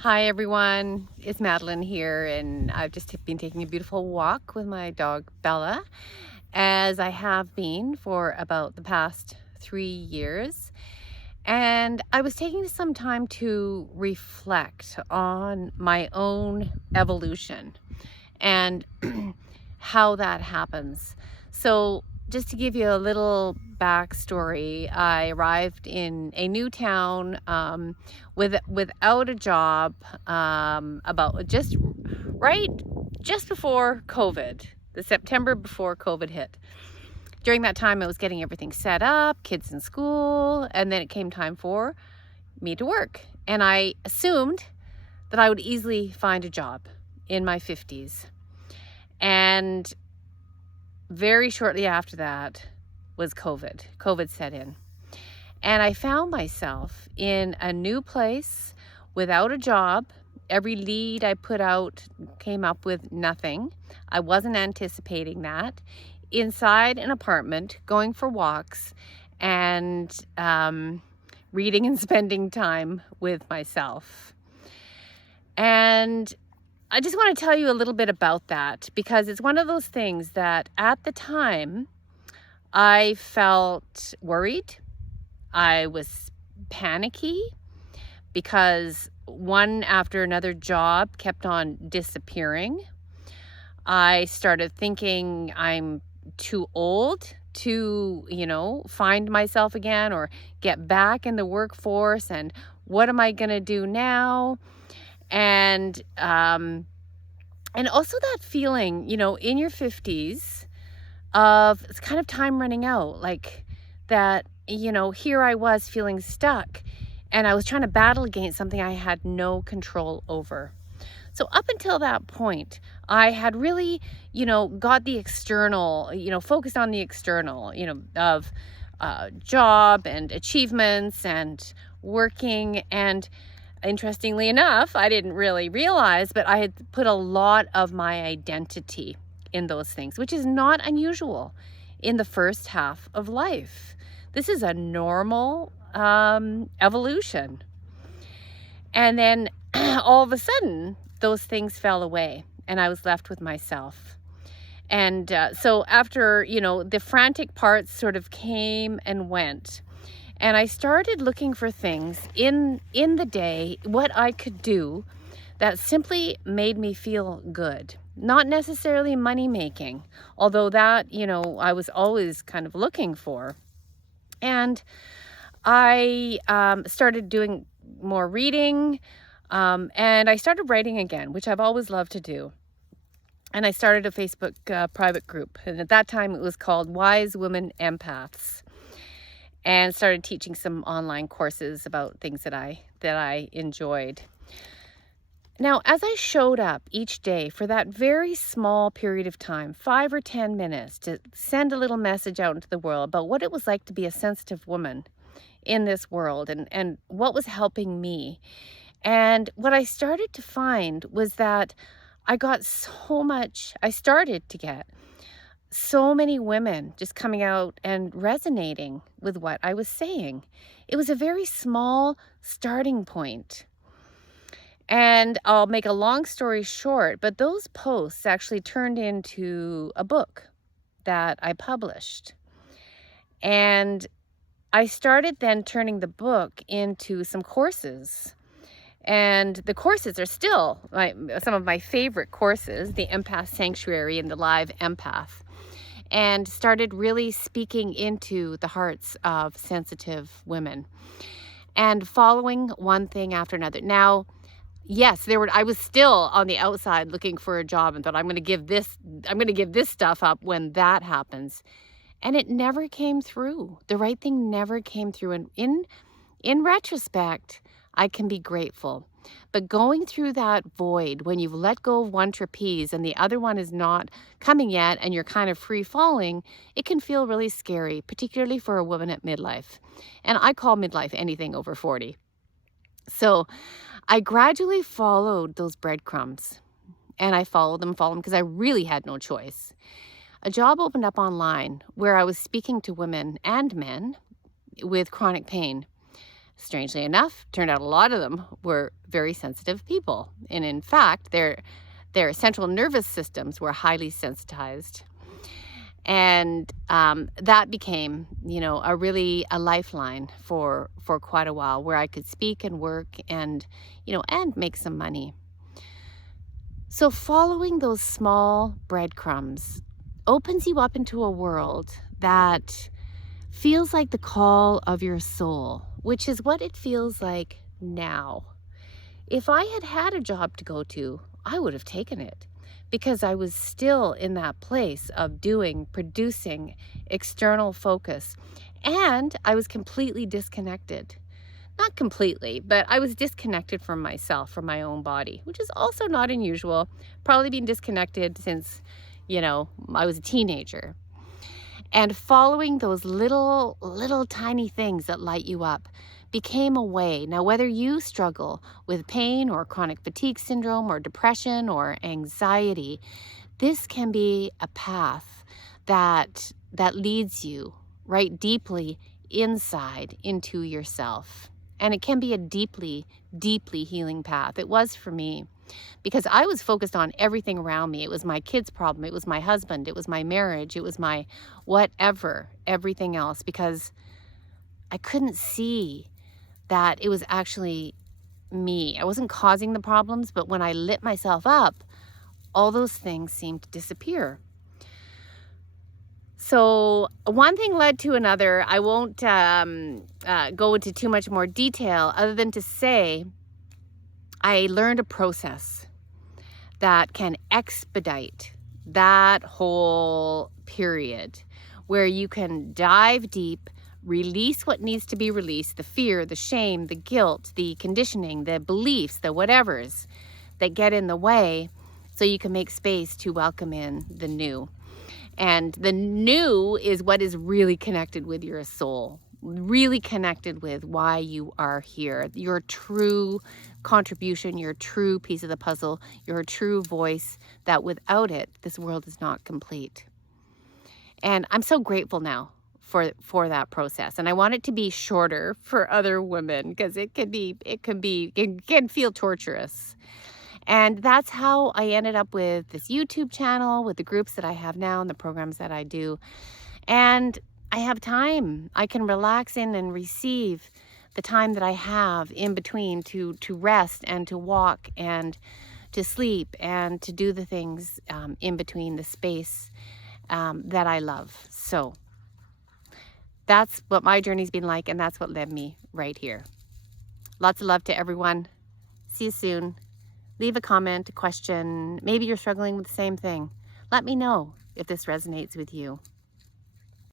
Hi everyone, it's Madeline here, and I've just been taking a beautiful walk with my dog Bella, as I have been for about the past 3 years. And I was taking some time to reflect on my own evolution and how that happens. So just to give you a little backstory, I arrived in a new town without a job about just before COVID, the September before COVID hit. During that time, I was getting everything set up, kids in school, and then it came time for me to work. And I assumed that I would easily find a job in my 50s. And very shortly after that was COVID. COVID set in. And I found myself in a new place without a job. Every lead I put out came up with nothing. I wasn't anticipating that. Inside an apartment, going for walks and reading and spending time with myself. And I just want to tell you a little bit about that, because it's one of those things that at the time I felt worried. I was panicky because one after another job kept on disappearing. I started thinking I'm too old to, find myself again or get back in the workforce, and what am I going to do now? And also that feeling, in your 50s of it's kind of time running out, like that, here I was feeling stuck and I was trying to battle against something I had no control over. So up until that point, I had really, got the external, focused on the external, of job and achievements and working. And interestingly enough, I didn't really realize, but I had put a lot of my identity in those things, which is not unusual in the first half of life. This is a normal evolution. And then all of a sudden, those things fell away and I was left with myself. And so after, the frantic parts sort of came and went, and I started looking for things in the day, what I could do that simply made me feel good. Not necessarily money making, although that, I was always kind of looking for. And I started doing more reading, and I started writing again, which I've always loved to do. And I started a Facebook private group. And at that time, it was called Wise Women Empaths. And started teaching some online courses about things that I enjoyed. Now, as I showed up each day for that very small period of time, 5 or 10 minutes, to send a little message out into the world about what it was like to be a sensitive woman in this world and what was helping me. And what I started to find was that I started to get so many women just coming out and resonating with what I was saying. It was a very small starting point. And I'll make a long story short, but those posts actually turned into a book that I published. And I started then turning the book into some courses. And the courses are still some of my favorite courses, the Empath Sanctuary and the Live Empath. And started really speaking into the hearts of sensitive women and following one thing after another. Now, yes, I was still on the outside looking for a job and thought, I'm going to give this stuff up when that happens. And it never came through. The right thing never came through. And in retrospect, I can be grateful. But going through that void when you've let go of one trapeze and the other one is not coming yet and you're kind of free falling, it can feel really scary, particularly for a woman at midlife. And I call midlife anything over 40. So I gradually followed those breadcrumbs, and I followed them because I really had no choice. A job opened up online where I was speaking to women and men with chronic pain. Strangely enough, turned out a lot of them were very sensitive people. And in fact, their central nervous systems were highly sensitized. And that became, a lifeline for quite a while, where I could speak and work and, and make some money. So following those small breadcrumbs opens you up into a world that feels like the call of your soul, which is what it feels like now. If I had had a job to go to, I would have taken it, because I was still in that place of producing, external focus, and I was completely disconnected. Not completely, but I was disconnected from myself, from my own body, which is also not unusual. Probably been disconnected since, I was a teenager. And following those little tiny things that light you up became a way. Now, whether you struggle with pain or chronic fatigue syndrome or depression or anxiety, this can be a path that leads you right deeply inside into yourself. And it can be a deeply, deeply healing path. It was for me, because I was focused on everything around me. It was my kids' problem. It was my husband. It was my marriage. It was my whatever, everything else, because I couldn't see that it was actually me. I wasn't causing the problems, but when I lit myself up, all those things seemed to disappear. So one thing led to another. I won't go into too much more detail, other than to say I learned a process that can expedite that whole period, where you can dive deep, release what needs to be released, the fear, the shame, the guilt, the conditioning, the beliefs, the whatevers that get in the way, so you can make space to welcome in the new. And the new is what is really connected with your soul, really connected with why you are here, your true contribution, your true piece of the puzzle, your true voice, that without it, this world is not complete. And I'm so grateful now for that process. And I want it to be shorter for other women, because it can feel torturous. And that's how I ended up with this YouTube channel, with the groups that I have now and the programs that I do. And I have time. I can relax in and receive the time that I have in between to rest and to walk and to sleep and to do the things in between, the space that I love. So that's what my journey's been like, and that's what led me right here. Lots of love to everyone. See you soon. Leave a comment, a question. Maybe you're struggling with the same thing. Let me know if this resonates with you.